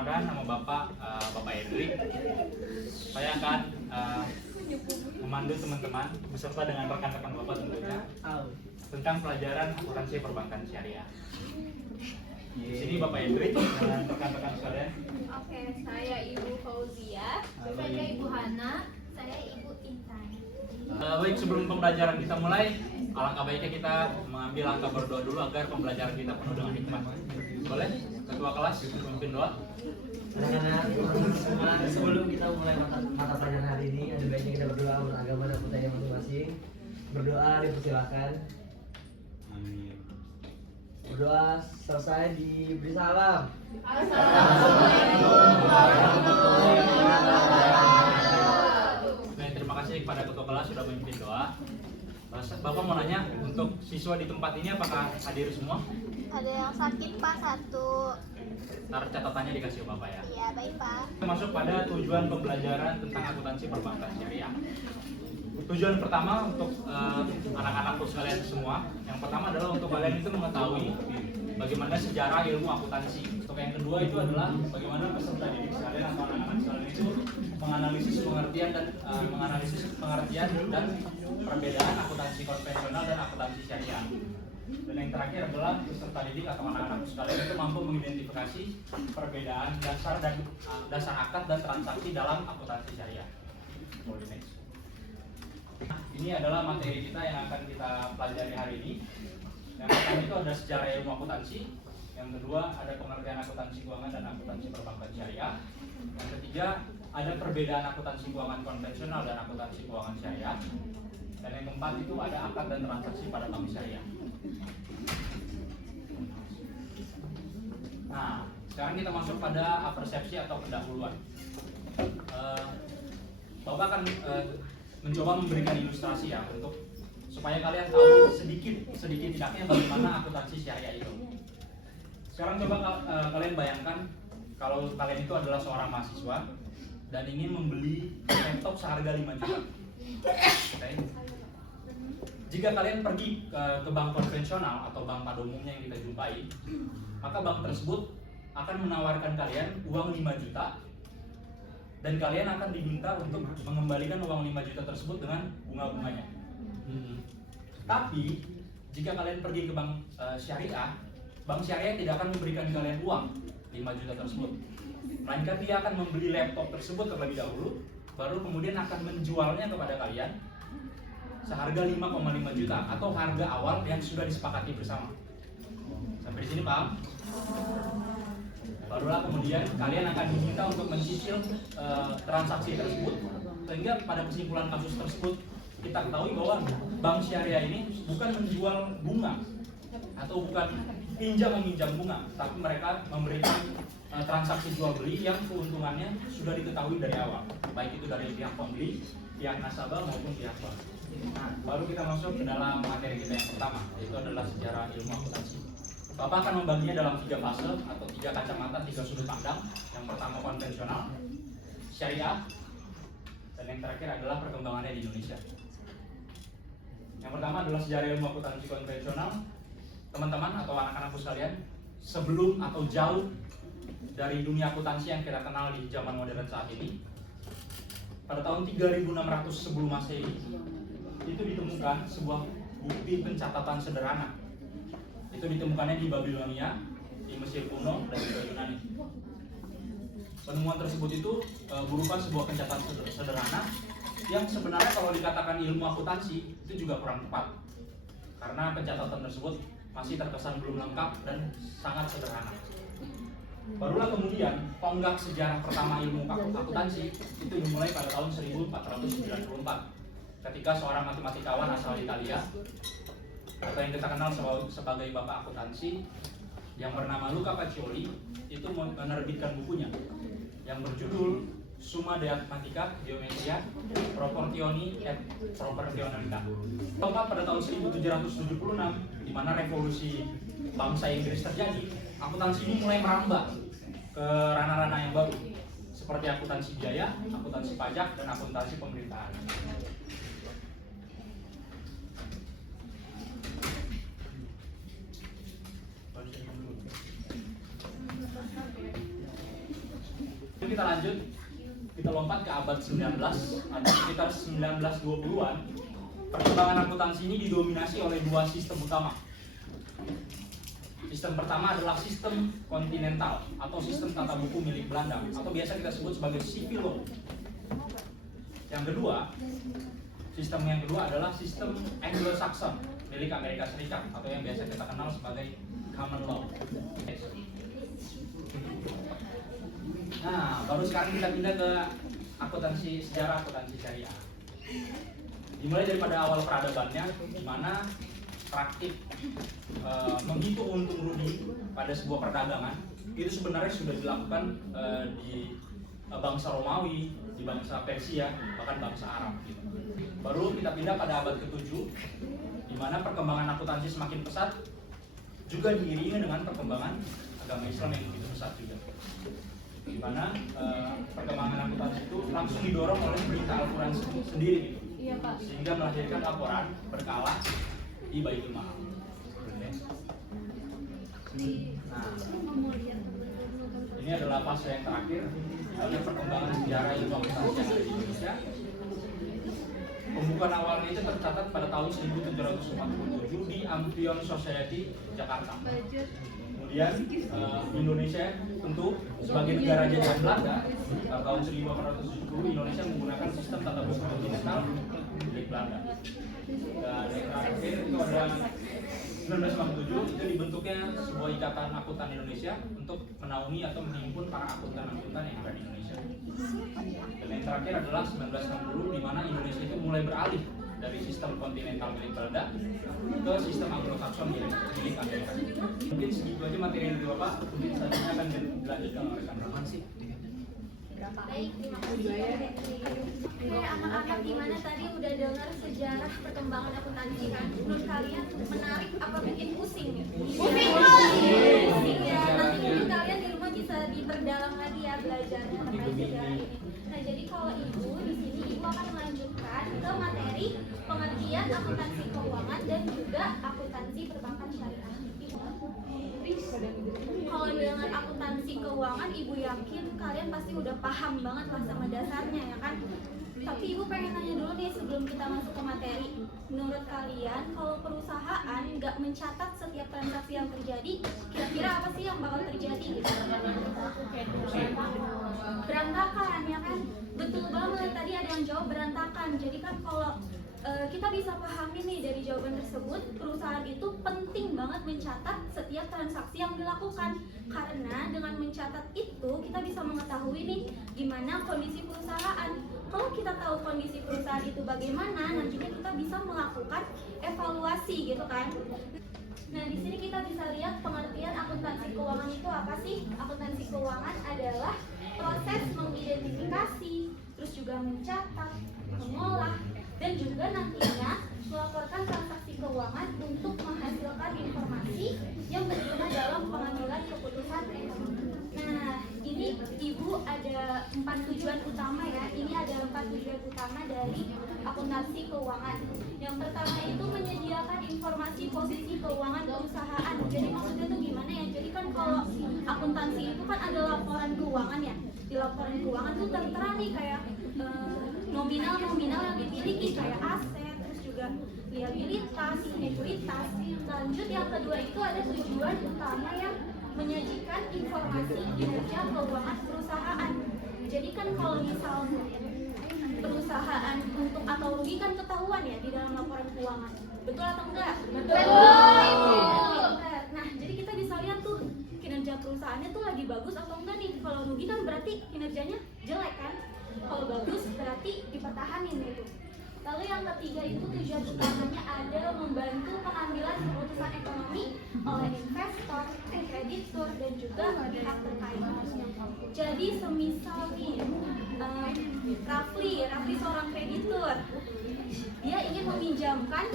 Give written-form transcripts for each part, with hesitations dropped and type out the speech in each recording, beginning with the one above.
perkenalkan nama Bapak Hendrik. Saya akan memandu teman-teman beserta dengan rekan-rekan Bapak tentunya tentang pelajaran akuntansi perbankan syariah. Di sini Bapak Hendrik dan rekan-rekan sekalian. Oke, saya Ibu Fauzia, saya Ibu Hana, saya Ibu Intan. Baik, sebelum pembelajaran kita mulai, alangkah baiknya kita mengambil langkah berdoa dulu agar pembelajaran kita penuh dengan hikmah. Boleh? Ketua kelas memimpin doa. Anak-anak, sebelum kita mulai mata pelajaran hari ini, ada baiknya kita berdoa menurut agama dan budaya masing-masing. Berdoa dipersilakan. Amin. Berdoa selesai diberi salam. Baik, terima kasih kepada ketua kelas sudah memimpin doa. Bapak mau nanya, untuk siswa di tempat ini apakah hadir semua? Ada yang sakit Pak satu. Ntar catatannya dikasih ke Bapak ya. Iya baik Pak. Masuk pada tujuan pembelajaran tentang akuntansi perbankan syariah. Tujuan pertama untuk anak-anakku sekalian semua, yang pertama adalah untuk kalian itu mengetahui bagaimana sejarah ilmu akuntansi. Untuk yang kedua itu adalah bagaimana peserta didik sekalian atau anak-anak sekalian itu menganalisis pengertian dan perbedaan akuntansi konvensional dan akuntansi syariah. Dan yang terakhir adalah peserta didik atau anak-anak sekalian itu mampu mengidentifikasi perbedaan dasar akad dan transaksi dalam akuntansi syariah. Ini adalah materi kita yang akan kita pelajari hari ini. Yang pertama itu ada sejarah ilmu akuntansi. Yang kedua ada pengertian akuntansi keuangan dan akuntansi perbankan syariah. Yang ketiga ada perbedaan akuntansi keuangan konvensional dan akuntansi keuangan syariah. Dan yang keempat itu ada akad dan transaksi pada bank syariah. Nah, sekarang kita masuk pada persepsi atau pendahuluan. Bapak akan mencoba memberikan ilustrasi ya untuk supaya kalian tahu sedikit tidaknya bagaimana akuntansi syariah itu. Sekarang coba kalian bayangkan kalau kalian itu adalah seorang mahasiswa dan ingin membeli laptop seharga 5 juta. Okay. Jika kalian pergi ke bank konvensional atau bank pada umumnya yang kita jumpai, maka bank tersebut akan menawarkan kalian uang 5 juta dan kalian akan diminta untuk mengembalikan uang 5 juta tersebut dengan bunga-bunganya. Tapi jika kalian pergi ke bank syariah, bank syariah tidak akan memberikan kalian uang 5 juta tersebut, melainkan dia akan membeli laptop tersebut terlebih dahulu, baru kemudian akan menjualnya kepada kalian seharga 5,5 juta atau harga awal yang sudah disepakati bersama. Sampai di sini paham? Barulah kemudian kalian akan diminta untuk mencicil transaksi tersebut, sehingga pada kesimpulan kasus tersebut kita ketahui bahwa bank syariah ini bukan menjual bunga atau bukan pinjam meminjam bunga, tapi mereka memberikan transaksi jual beli yang keuntungannya sudah diketahui dari awal, baik itu dari pihak pembeli, pihak nasabah maupun pihak bank. Nah, baru kita masuk ke dalam materi kita yang pertama, yaitu adalah sejarah ilmu akuntansi. Bapak akan membaginya dalam 3 fase atau 3 kacamata, 3 sudut pandang. Yang pertama konvensional, syariah, dan yang terakhir adalah perkembangannya di Indonesia. Yang pertama adalah sejarah ilmu akuntansi konvensional. Teman-teman atau anak-anakku sekalian, sebelum atau jauh dari dunia akuntansi yang kita kenal di zaman modern saat ini, pada tahun 3600 sebelum Masehi itu ditemukan sebuah bukti pencatatan sederhana. Itu ditemukannya di Babilonia, di Mesir kuno, dan di Yunani. Penemuan tersebut itu berupa sebuah pencatatan sederhana yang sebenarnya kalau dikatakan ilmu akuntansi itu juga kurang tepat, karena pencatatan tersebut masih terkesan belum lengkap dan sangat sederhana. Barulah kemudian tonggak sejarah pertama ilmu akuntansi itu dimulai pada tahun 1494 ketika seorang matematikawan asal Italia atau yang kita kenal sebagai bapak akuntansi yang bernama Luca Pacioli itu menerbitkan bukunya yang berjudul Summa de Arithmetica, Geometria, Proportioni et Proportionalità. Tepat pada tahun 1776 di mana revolusi bangsa Inggris terjadi, akuntansi ini mulai merambah ke ranah-ranah yang baru seperti akuntansi biaya, akuntansi pajak, dan akuntansi pemerintahan. kita lanjut, kita lompat ke abad 19, ada sekitar 1920-an. Perkembangan akuntansi ini didominasi oleh dua sistem utama. Sistem pertama adalah sistem kontinental atau sistem tata buku milik Belanda atau biasa kita sebut sebagai civil law. Yang kedua, sistem yang kedua adalah sistem Anglo-Saxon milik Amerika Serikat atau yang biasa kita kenal sebagai common law. Nah, baru sekarang kita pindah ke akuntansi sejarah, akuntansi syariah. Dimulai daripada awal peradabannya, di mana praktik menghitung untung rugi pada sebuah perdagangan itu sebenarnya sudah dilakukan di bangsa Romawi, di bangsa Persia, bahkan bangsa Arab. Gitu. Baru kita pindah pada abad ke-7, di mana perkembangan akuntansi semakin pesat, juga diiringi dengan perkembangan agama Islam yang begitu pesat juga. Di mana perkembangan akuntansi itu langsung didorong oleh berita Al-Quran sendiri, gitu. Iya, Pak. Sehingga melahirkan laporan berkala di Baitul Mal. Nah, ini adalah fase yang terakhir dari perkembangan sejarah ilmu akuntansi yang ada di Indonesia. Pembukaan awalnya itu tercatat pada tahun 1747 di Amphion Society, Jakarta. Kemudian Indonesia tentu sebagai negara jajahan Belanda tahun 1870 Indonesia menggunakan sistem tata buku kontinental milik Belanda. Dan yang terakhir itu adalah 1957 itu dibentuknya sebuah ikatan akuntan Indonesia untuk menaungi atau menghimpun para akuntan-akuntan yang ada di Indonesia. Dan yang terakhir adalah 1960 di mana Indonesia itu mulai beralih dari sistem kontinental milik Belanda ke sistem Anglo-Saxon milik Amerika. Mungkin segitu aja materi dari Bapak. Mungkin selanjutnya akan dilanjutkan oleh rekan Rahman sih. Baik, terima kasih. Oke, anak-anak gimana tadi udah dengar sejarah perkembangan akuntansi kan? Menurut kalian menarik apa bikin pusing? Pusing ya. Nanti mungkin kalian di rumah bisa diperdalam lagi ya belajarnya terkait sejarah ini. Nah, jadi kalau ibu di sini ibu akan melanjutkan ke materi pengertian akuntansi keuangan dan juga akuntansi perbankan syariah. Kalau dengan akuntansi keuangan, ibu yakin kalian pasti udah paham banget lah sama dasarnya ya kan? Tapi ibu pengen nanya dulu nih sebelum kita masuk ke materi. Menurut kalian, kalau perusahaan nggak mencatat setiap transaksi yang terjadi, kira-kira apa sih yang bakal terjadi gitu? Berantakan ya kan? Betul banget, tadi ada yang jawab berantakan. Jadi kan kalau kita bisa pahami nih dari jawaban tersebut, perusahaan itu penting banget mencatat setiap transaksi yang dilakukan, karena dengan mencatat itu kita bisa mengetahui nih gimana kondisi perusahaan. Kalau kita tahu kondisi perusahaan itu bagaimana, nantinya kita bisa melakukan evaluasi gitu kan. Nah, di sini kita bisa lihat pengertian akuntansi keuangan itu apa sih? Akuntansi keuangan adalah proses mengidentifikasi, terus juga mencatat, mengolah, dan juga nantinya melaporkan transaksi keuangan untuk menghasilkan informasi yang berguna dalam pengambilan keputusan ekonomi. Nah, ini ibu ada 4 tujuan utama ya. Ini ada 4 tujuan utama dari akuntansi keuangan. Yang pertama itu menyediakan informasi posisi keuangan perusahaan. Jadi maksudnya itu gimana ya? Jadi kan kalau akuntansi itu kan ada laporan keuangan ya. Di laporan keuangan tuh tertera nih kayak nominal-nominal yang dimiliki kayak aset, terus juga liabilitas, ekuitas. Lanjut yang kedua itu ada tujuan utama yang menyajikan informasi kinerja keuangan perusahaan. Jadi kan kalau misalnya perusahaan untung atau rugi kan ketahuan ya di dalam laporan keuangan. Betul atau enggak? Betul. Nah, jadi kita bisa lihat tuh kinerja perusahaannya tuh lagi bagus atau enggak nih. Kalau rugi kan berarti kinerjanya jelek kan. Kalau bagus berarti dipertahanin gitu. Lalu yang ketiga itu tujuan utamanya ada membantu pengambilan keputusan ekonomi oleh investor, kreditur, dan juga pihak terkait. Jadi semisal nih, Rafli seorang kreditur, dia ingin meminjamkan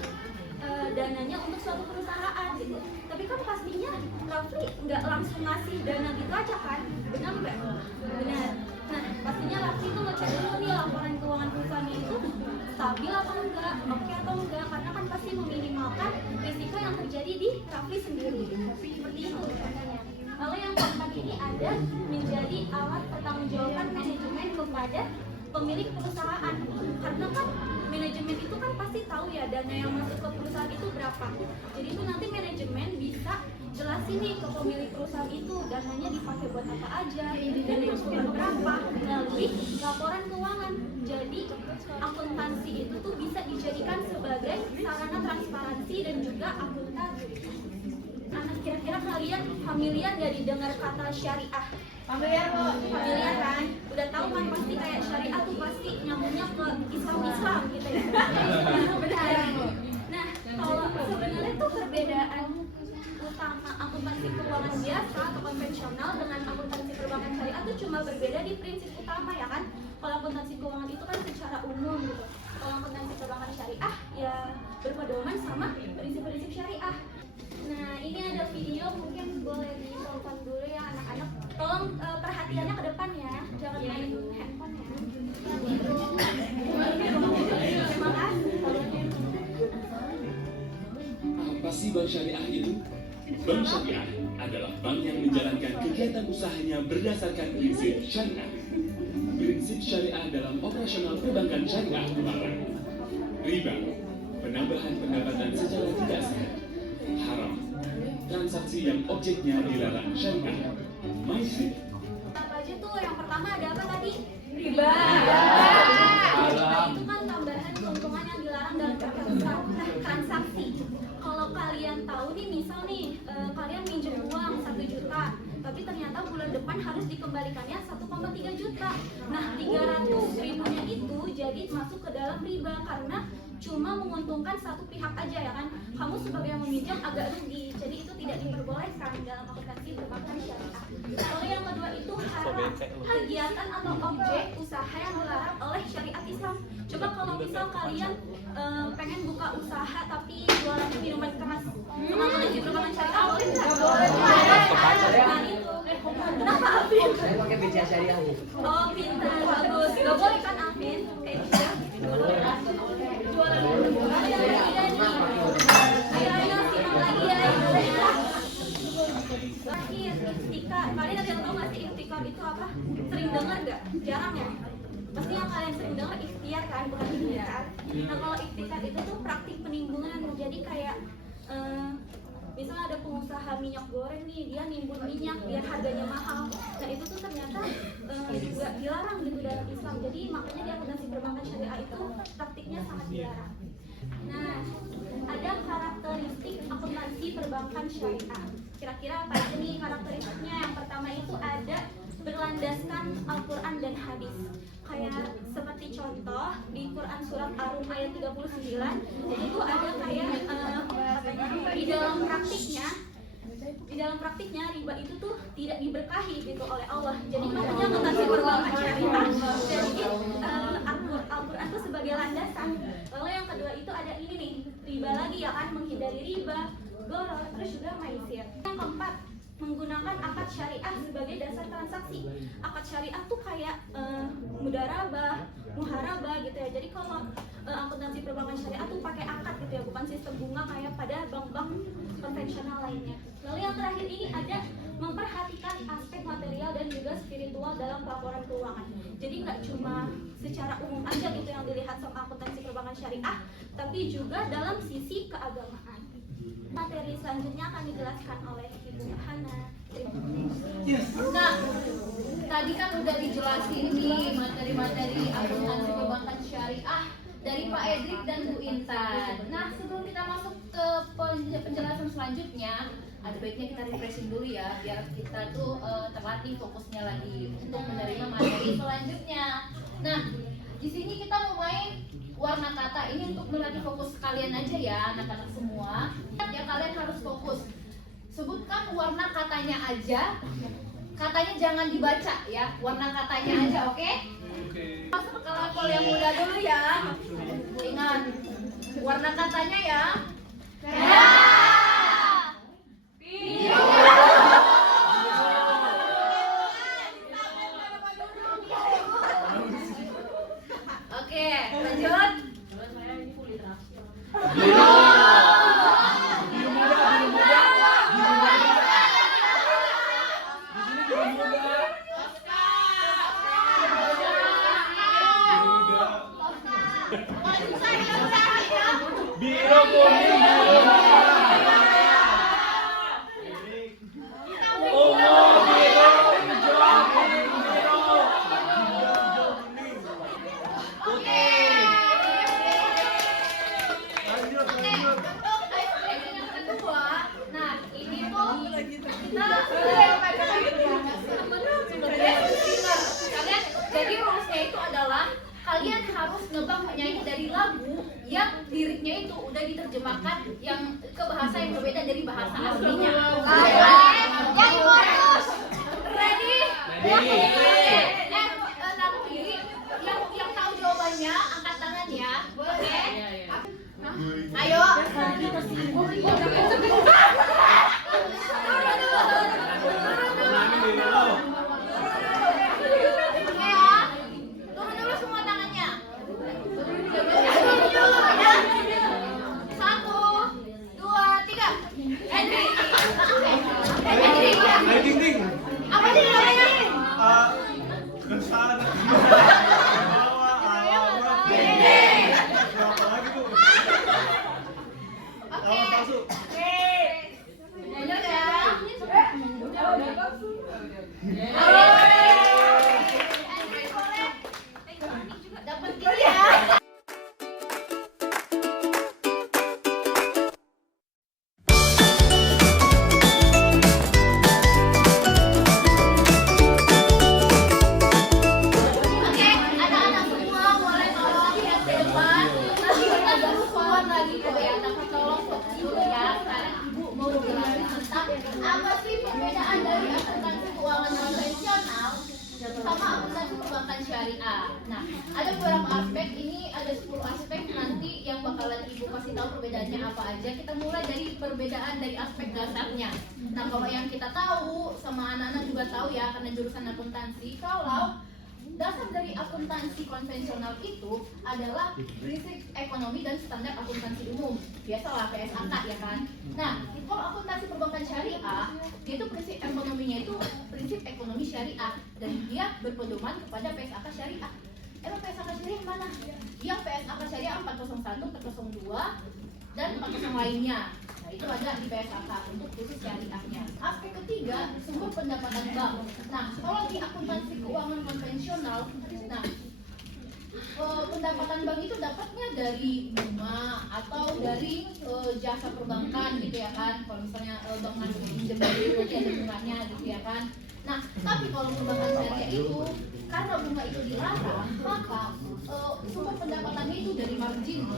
dananya untuk suatu perusahaan gitu. Tapi kan pastinya Rafli nggak langsung ngasih dana gitu aja kan, benar nggak? Benar. Nah, pastinya Rafli itu ngecek dulu nih laporan keuangan perusahaannya itu stabil atau enggak, oke atau enggak, karena kan pasti meminimalkan risiko yang terjadi di Rafli sendiri. Seperti itu contohnya. Lalu yang keempat ini ada menjadi alat pertanggungjawaban manajemen kepada pemilik perusahaan. Karena kan manajemen itu kan pasti tahu ya dana yang masuk ke perusahaan itu berapa. Jadi itu nanti manajemen bisa jelasin nih ke pemilik perusahaan itu dananya dipakai buat apa aja, dana yang keluar berapa melalui laporan keuangan. Jadi akuntansi itu tuh bisa dijadikan sebagai sarana transparansi dan juga akuntasi. Anak kira-kira kalian familiar gak didengar kata syariah? Familiar kok, familiar kan? Udah tahu kan pasti kayak syariah tuh pasti nyambungnya ke Islam gitu ya. Benar. Nah, kalau sebenarnya tuh perbedaan utama akuntansi keuangan biasa atau konvensional dengan akuntansi perbankan syariah tuh cuma berbeda di prinsip utama ya kan. Kalau akuntansi keuangan itu kan secara umum gitu. Kalau akuntansi perbankan syariah ya berpedoman sama prinsip-prinsip syariah. Nah, ini ada video mungkin boleh ditonton dulu ya anak-anak. Tolong perhatiannya ke depan ya, jangan main handphone ya. Terima kasih. Apa sih bank syariah itu? Bank syariah adalah bank yang menjalankan kegiatan usahanya berdasarkan prinsip syariah. Prinsip syariah dalam operasional perbankan syariah melarang riba, penambahan pendapatan secara tidak sehat, haram, transaksi yang objeknya dilarang syariah, maisir. Apa aja tuh? Yang pertama ada apa tadi? Riba. Itu kan tambahan keuntungan yang dilarang dalam transaksi. Kalau kalian tahu nih, misal nih kalian minjem uang 1 juta, tapi ternyata bulan depan harus dikembalikannya 1,3 juta. Nah, 300 ribunya itu jadi masuk ke dalam riba karena cuma menguntungkan satu pihak aja ya kan. Kamu sebagai yang meminjam agak rugi, jadi itu tidak diperbolehkan dalam akuntansi perbankan syariah. Lalu yang kedua itu haram, kegiatan atau objek usaha yang dilarang oleh syariat Islam. Coba kalau misal kalian pengen buka usaha tapi jualannya minuman keras, akuntansi perbankan syariah boleh nggak? Boleh. Nah itu, kenapa Alvin? Saya pakai BCA syariah nih. Oh pintar, bagus. Gak boleh kan Alvin? Kayak gitu. Jualan ikhtikar. Kalian ada yang tahu nggak sih ikhtikar itu apa? Sering dengar nggak? Jarang ya? Pasti yang kalian sering dengar ikhtiar kan, bukan ikhtiar. Nah kalau ikhtikar itu tuh praktik penimbunan. Jadi kayak misalnya ada pengusaha minyak goreng nih, dia nimbun minyak biar harganya mahal. Nah itu tuh ternyata nggak dilarang gitu dalam Islam. Jadi makanya di akuntansi perbankan syariah itu praktiknya sangat dilarang. Nah, ada karakteristik akuntansi perbankan syariah. Kira-kira apa aja nih karakteristiknya? Yang pertama itu ada berlandaskan Al-Quran dan hadis. Kayak seperti contoh di Quran surat Ar-Rum ayat 39, itu ada kayak di dalam praktiknya riba itu tuh tidak diberkahi gitu oleh Allah. Jadi makanya akuntansi perbankan syariah jadi Al-Quran itu sebagai landasan. Lalu yang kedua itu ada ini nih, riba lagi ya kan, menghindari riba, goror, terus juga maisir. Yang keempat, menggunakan akad syariah sebagai dasar transaksi. Akad syariah tuh kayak mudarabah, muharabah gitu ya. Jadi kalau akuntansi perbankan syariah tuh pakai akad gitu ya, bukan sistem bunga kayak pada bank-bank konvensional lainnya. Lalu yang terakhir ini ada memperhatikan aspek material dan juga spiritual dalam pelaporan keuangan. Jadi nggak cuma secara umum aja gitu yang dilihat sama akuntansi perbankan syariah, tapi juga dalam sisi keagamaan. Materi selanjutnya akan dijelaskan oleh Ibu Hana. Nah, tadi kan udah dijelasin nih materi-materi akuntansi perbankan syariah dari Pak Edrik dan Bu Intan. Nah, sebelum kita masuk ke penjelasan selanjutnya, ada baiknya kita refreshing dulu ya, biar kita tuh terlatih fokusnya lagi untuk menerima materi selanjutnya. Nah, di sini kita mau main warna kata. Ini untuk melatih fokus kalian aja ya, anak-anak semua. Ya, kalian harus fokus. Sebutkan warna katanya aja. Katanya jangan dibaca ya, warna katanya aja, oke? Masuk ke level yang mudah dulu ya. Ingat, warna katanya ya. Oke, lanjut. menerjemahkan yang ke bahasa yang berbeda dari bahasa aslinya. Yang boros. Ready? Taruh diri. Yang tahu jawabannya angkat tangan ya. Oke? Ayo. Oke ya. Turun dulu semua tangannya. Satu, dua, tiga. Henry. Henry. Apa sih namanya? Kesana. Oke. Bener ya? Henry boleh. Dapat kill ya. Oke, anak-anak semua boleh tolong lihat ke depan. Nanti kita ada soal lagi kok ya, tapi tolong fokus dulu ya. Sekarang Ibu mau jelasin tentang apa sih perbedaan dari akuntansi keuangan konvensional sama akuntansi perbankan syariah. Nah, ada beberapa aspek, ini ada 10 aspek nanti yang bakalan Ibu kasih tahu perbedaannya apa aja. Kita mulai dari perbedaan dari aspek dasarnya. Nah, kalau yang kita tahu sama anak-anak juga tahu ya, karena jurusan akuntansi, kalau dasar dari akuntansi konvensional itu adalah prinsip ekonomi dan standar akuntansi umum. Biasalah PSAK ya kan. Nah, kalau akuntansi perbankan syariah, itu prinsip ekonominya itu prinsip ekonomi syariah dan dia berpedoman kepada PSAK syariah. Emang PSAK syariah mana? Yang PSAK syariah 401, 402 dan 401 lainnya. Nah, itu ada di PSAK untuk khusus syariahnya. Aspek ketiga, sumber pendapatan bank. Nah, kalau di akuntansi keuangan konvensional, nah pendapatan bank itu dapatnya dari bunga atau dari jasa perbankan gitu ya kan. Kalau misalnya bank ngasih pinjam nanti ada bunganya gitu ya kan. Nah, tapi kalau perbankan syariah itu karena bunga itu dilarang, maka sumber pendapatannya itu dari margin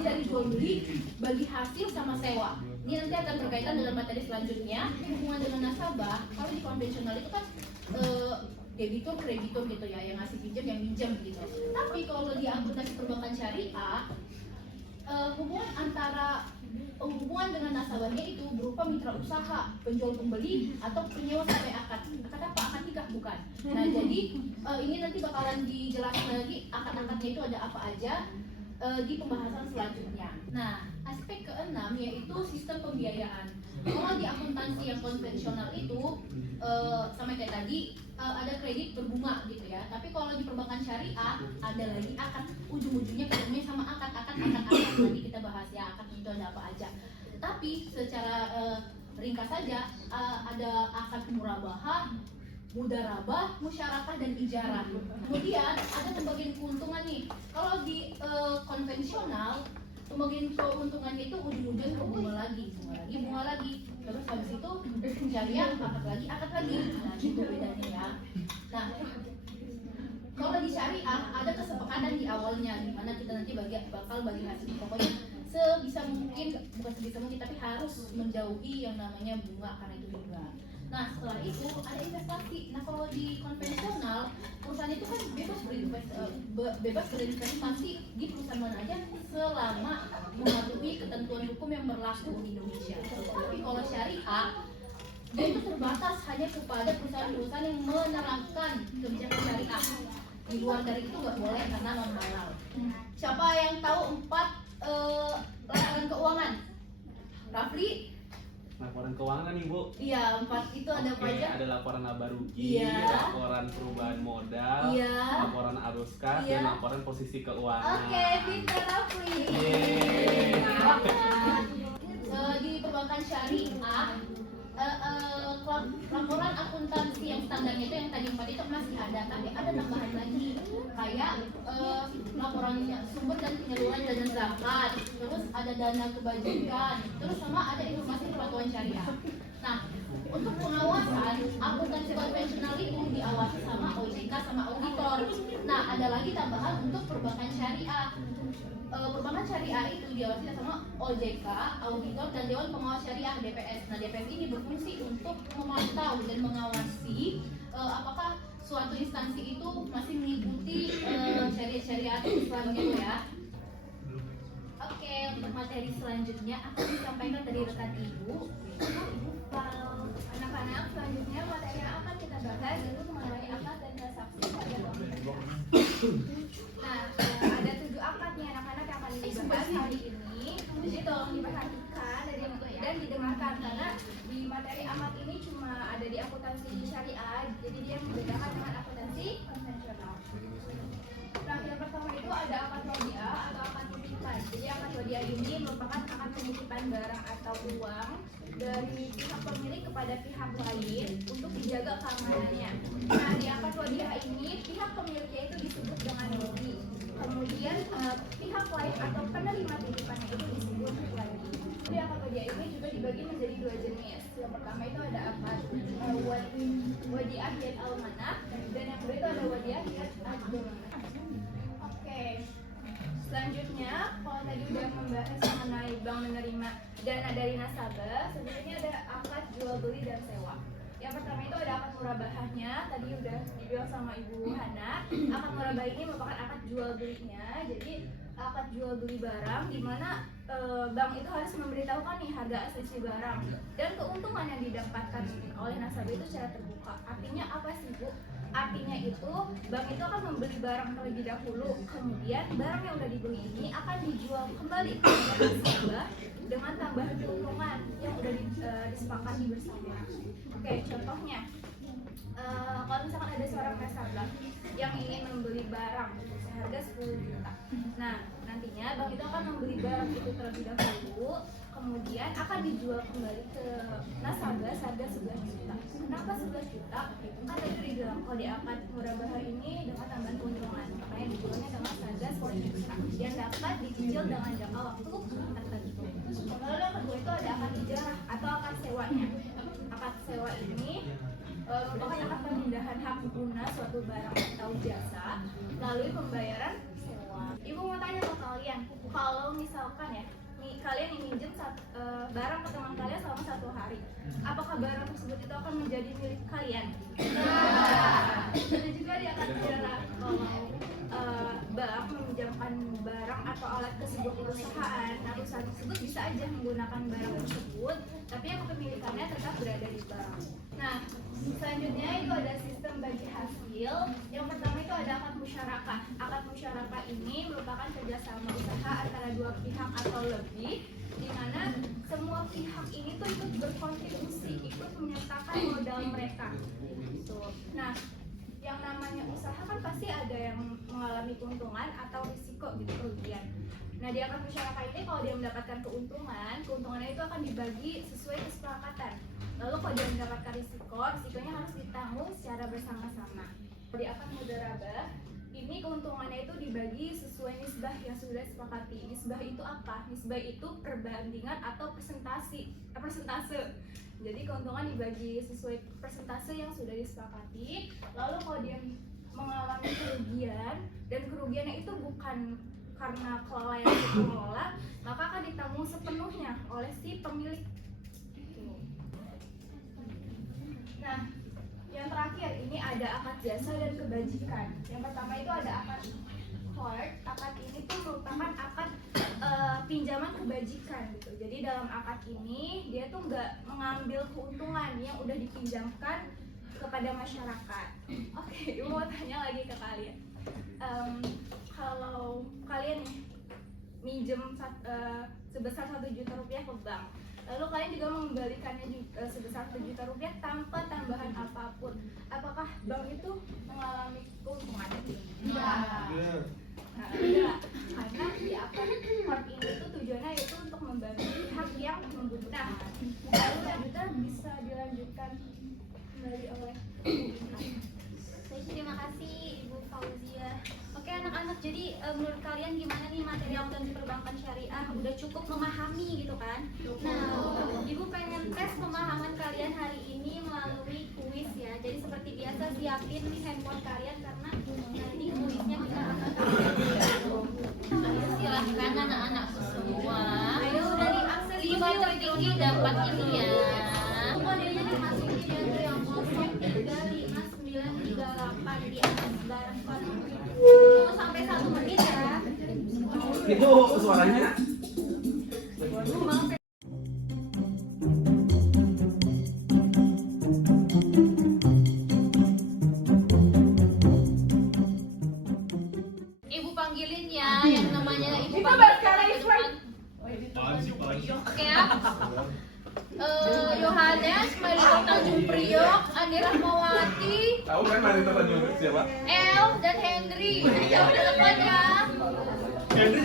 dari jual beli bagi hasil sama sewa. Ini nanti akan berkaitan dalam materi selanjutnya. Hubungan dengan nasabah, kalau di konvensional itu kan debitur kreditur gitu ya, yang ngasih pinjam yang minjam gitu. Tapi kalau di akuntansi perbankan syariah, hubungan dengan nasabahnya itu berupa mitra usaha, penjual pembeli atau penyewa sampai akad. Akad apa? Akad nikah bukan. Nah, jadi ini nanti bakalan dijelaskan lagi akad-akadnya itu ada apa aja di pembahasan selanjutnya. Nah, aspek keenam yaitu sistem pembiayaan. Kalau di akuntansi yang konvensional itu sama kayak tadi ada kredit berbunga gitu ya. Tapi kalau di perbankan syariah ada lagi akad, ujung-ujungnya ketemunya sama akad nanti kita bahas ya akad itu ada apa aja. Tapi secara ringkas saja ada akad murabahah, mudarabah, musyarakah dan ijarah. Kemudian ada pembagian keuntungan nih. Kalau di konvensional pembagian keuntungannya itu ujung-ujungnya ke bunga lagi. Terus habis itu syariah akad lagi. Nah, itu bedanya ya. Nah, kalau di syariah ada kesepakatan di awalnya di mana kita nanti bakal bagi hasil. Pokoknya sebisa mungkin, bukan sebisa mungkin tapi harus menjauhi yang namanya bunga karena itu riba. Nah, setelah itu ada investasi. Nah, kalau di konvensional perusahaan itu kan bebas berinvestasi di perusahaan mana aja selama mematuhi ketentuan hukum yang berlaku di Indonesia. Tapi kalau syariah dia itu terbatas hanya kepada perusahaan-perusahaan yang menerapkan kebijakan syariah. Di luar dari itu nggak boleh karena non halal. Siapa yang tahu 4 laporan keuangan? Rafli? Laporan keuangan nih Bu. Iya, 4 itu ada apa aja? Ada laporan laba rugi, Iya. laporan perubahan modal, Iya. laporan arus kas, Iya. dan laporan posisi keuangan. Oke, pintar Rafli. Yeay. Di perbankan syariah, laporan akuntansi yang standarnya itu yang tadi 4 itu masih ada, tapi ada tambahan lagi kayak laporan sumber dan penyaluran dana zakat, terus ada dana kebajikan, terus sama ada informasi kepatuhan syariah. Nah, untuk pengawasan akuntansi konvensional itu diawasi sama OJK sama auditor. Nah, ada lagi tambahan untuk perbankan syariah. perbankan syariah itu diawasi sama OJK, auditor dan Dewan Pengawas Syariah DPS. Nah, DPS ini berfungsi untuk memantau dan mengawasi apakah suatu instansi itu masih mengikuti syariat Islam gitu ya. Oke, untuk materi selanjutnya akan disampaikan dari rekan Ibu. Anak-anak, selanjutnya materi yang akan kita bahas itu mengenai akad dan transaksi pada bank. Nah, ada 7 akad nih anak-anak yang akan dibahas hari ini. Jadi tolong diperhatikan dan didengarkan karena di materi akad ini cuma ada di akuntansi syariah, jadi dia membedakan dengan akuntansi konvensional. Nah, yang pertama itu ada akad wadiah atau akad titipan. Jadi akad wadiah ini merupakan akad penitipan barang atau uang dari pihak pemilik kepada pihak lain untuk dijaga keamanannya. Nah, di akad wadiah ini pihak pemiliknya itu disebut dengan wali. Kemudian pihak lain atau penerima titipannya itu disebut wali. Di akad wadiah ini juga dibagi menjadi 2 jenis. Yang pertama itu ada akad wadiah dan almanah, dan yang kedua itu ada wadiah dan al-damanah. Oke. Selanjutnya, kalau tadi udah membahas mengenai bank menerima dana dari nasabah, sebenarnya ada akad jual beli dan sewa. Yang pertama itu ada akad murabahahnya, tadi udah dibilang sama Ibu Hana. Akad murabah ini merupakan akad jual belinya, jadi akad jual beli barang di mana bank itu harus memberitahukan nih harga asli si barang dan keuntungan yang didapatkan oleh nasabah itu secara terbuka. Artinya apa sih, Bu? Artinya itu bank itu akan membeli barang terlebih dahulu, kemudian barang yang udah dibeli ini akan dijual kembali kepada nasabah dengan tambahan keuntungan yang udah disepakati bersama. Oke, contohnya kalau misalkan ada seorang nasabah yang ingin membeli barang seharga 10 juta. Nah, nantinya bank itu akan membeli barang itu terlebih dahulu, kemudian akan dijual kembali ke nasabah seharga 11 juta. Kenapa 11 juta? Kan tadi udah dibilang kalau di akad murabah ini dengan tambahan keuntungan, makanya dijualnya dengan harga 10 juta yang dapat dicicil dengan jangka waktu tertentu. Lalu yang kedua itu ada akad ijarah atau akad sewanya. Akad sewa ini merupakan akad pemindahan hak guna suatu barang atau jasa melalui pembayaran sewa. Ibu mau tanya ke kalian, kalau misalkan ya, kalian yang minjem barang ke teman kalian selama 1 hari, apakah barang tersebut itu akan menjadi milik kalian? Nah, ada juga di akad ijarah kalau bank meminjamkan barang atau alat ke sebuah perusahaan. Nah, perusahaan tersebut bisa aja menggunakan barang tersebut, tapi yang kepemilikannya tetap berada di bank. Nah, selanjutnya itu ada sistem bagi hasil. Yang pertama itu ada akad musyarakah. Akad musyarakah ini merupakan kerjasama usaha antara 2 pihak atau lebih, di mana semua pihak ini tuh ikut berkontribusi, ikut menyertakan modal mereka. Gitu. Nah, yang namanya usaha kan pasti ada yang mengalami keuntungan atau risiko gitu, kerugian. Nah, di akad musyarakah ini kalau dia mendapatkan keuntungannya itu akan dibagi sesuai kesepakatan. Lalu kalau dia mendapatkan risikonya harus ditanggung secara bersama-sama. Di akad mudharabah ini keuntungannya itu dibagi sesuai nisbah yang sudah disepakati. Nisbah itu apa? Nisbah itu perbandingan atau persentase. Jadi keuntungan dibagi sesuai persentase yang sudah disepakati. Lalu kalau dia mengalami kerugian dan kerugiannya itu bukan karena kelalaian si pengelola, maka akan ditanggung sepenuhnya oleh si pemilik. Nah, yang terakhir ini ada akad jasa dan kebajikan. Yang pertama itu ada akad qard. Akad ini tuh merupakan akad pinjaman kebajikan gitu. Jadi dalam akad ini dia tuh nggak mengambil keuntungan yang udah dipinjamkan kepada masyarakat. Oke, mau tanya lagi ke kalian. Kalau kalian nih minjem sebesar 1 juta rupiah ke bank, lalu kalian juga mengembalikannya sebesar 1 juta rupiah tanpa tambahan apapun, apakah bank itu mengalami keuntungan? Tidak. Nah, enggak. Karena di akad qard ini tuh tujuannya itu untuk membantu pihak yang membutuhkan. Lalu lanjutnya bisa dilanjutkan kembali oleh Terima kasih Ibu Fauzia. Oke anak-anak, jadi menurut kalian gimana nih materi akuntansi perbankan syariah? Udah cukup memahami gitu kan? Nah, Ibu pengen tes pemahaman kalian hari ini melalui kuis ya. Jadi seperti biasa siapin nih handphone kalian karena nanti kuisnya kita akan silahkan dipanggil dapat ini ya. Kodenya dimasukin ya tuh yang 03598 di atas barcode. Tunggu sampai 1 menit ya. Itu suaranya. Ibu panggilin ya yang namanya ibu panggilin. Oke ya. Yohanes, Marito Tanjung Priok, Andi Rahmawati, Tahu kan Marito Tanjung siapa? El dan Henry. Nah, jauh di depan ya. Henry.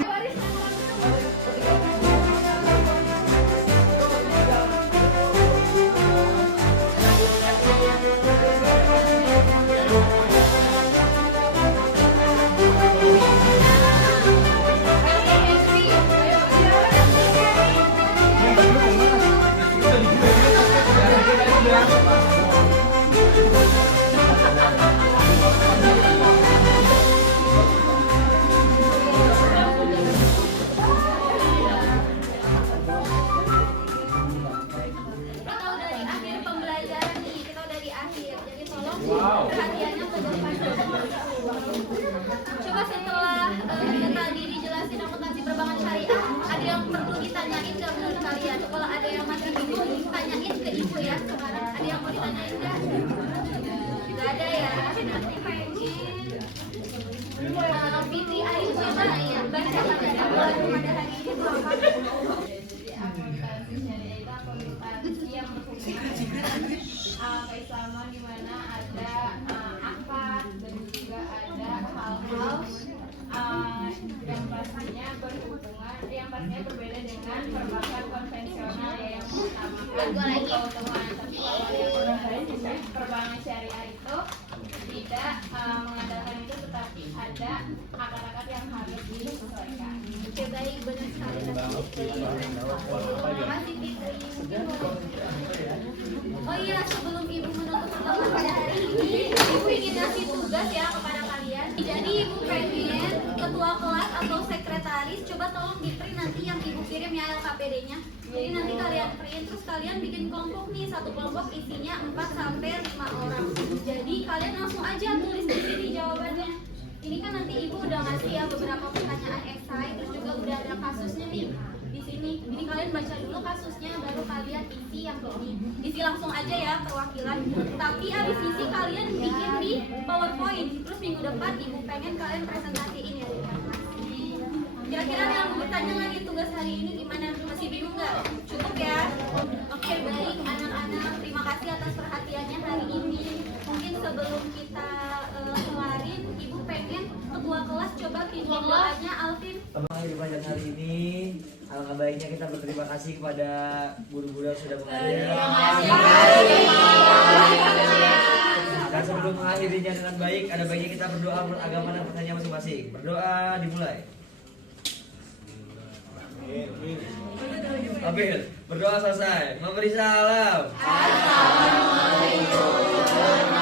Kita udah di akhir pembelajaran nih, kita udah di akhir. Jadi tolong Wow. perhatiannya ke depan. Coba setelah tadi dijelasin akuntansi perbankan syariah, ada yang perlu ditanyain nggak menurut kalian? Kalau ada yang masih bingung, tanyain ke ibu ya. Sekarang ada yang mau ditanyain nggak? Nggak ada ya. Nanti pengen Fitri Ayu coba ya baca pada pada hari ini tuh apa? Jadi akuntansi syariah itu akuntansi yang berhubungan dengan keislaman, di mana ada akad dan juga ada hal-hal yang pastinya berhubungan, yang pastinya berbeda dengan perbankan konvensional ya, yang mengutamakan keuntungan. Tapi kalau yang perbankan syariah itu tidak mengandalkan itu, tetapi ada akad-akad yang harus disesuaikan. Oke baik, benar sekali. Terima kasih Fitri. Mungkin oh iya, sebelum ibu menutup pertemuan pada hari ini, ibu ingin ngasih tugas ya kepada kalian. Jadi ibu pengen ketua kelas atau sekretaris coba tolong di print nanti yang ibu kirim ya LKPD-nya. Jadi nanti kalian print terus kalian bikin kelompok nih, satu kelompok isinya 4 sampai 5 orang. Jadi kalian langsung aja tulis di sini jawabannya. Ini kan nanti ibu udah ngasih ya beberapa pertanyaan esai, terus juga udah ada kasusnya nih di sini. Ini kalian baca dulu kasusnya, baru kalian isi yang ini. Isi langsung aja ya perwakilan. Tapi abis isi kalian bikin di PowerPoint. Terus minggu depan ibu pengen kalian presentasiin ya. Kira-kira ada yang mau bertanya lagi tugas hari ini gimana? Masih bingung nggak? Cukup ya? Oke baik anak-anak, terima kasih atas perhatiannya hari ini. Mungkin sebelum kita kelarin, ibu pengen ketua kelas coba pimpin doanya Alvin. Teman di pelajaran hari ini, alangkah baiknya kita berterima kasih kepada guru-guru yang sudah mengajar. Dan sebelum mengakhirinya dengan baik, ada baiknya kita berdoa menurut agama dan pertanyaan masing-masing. Berdoa dimulai. Abil, berdoa selesai. Memberi salam. Assalamualaikum.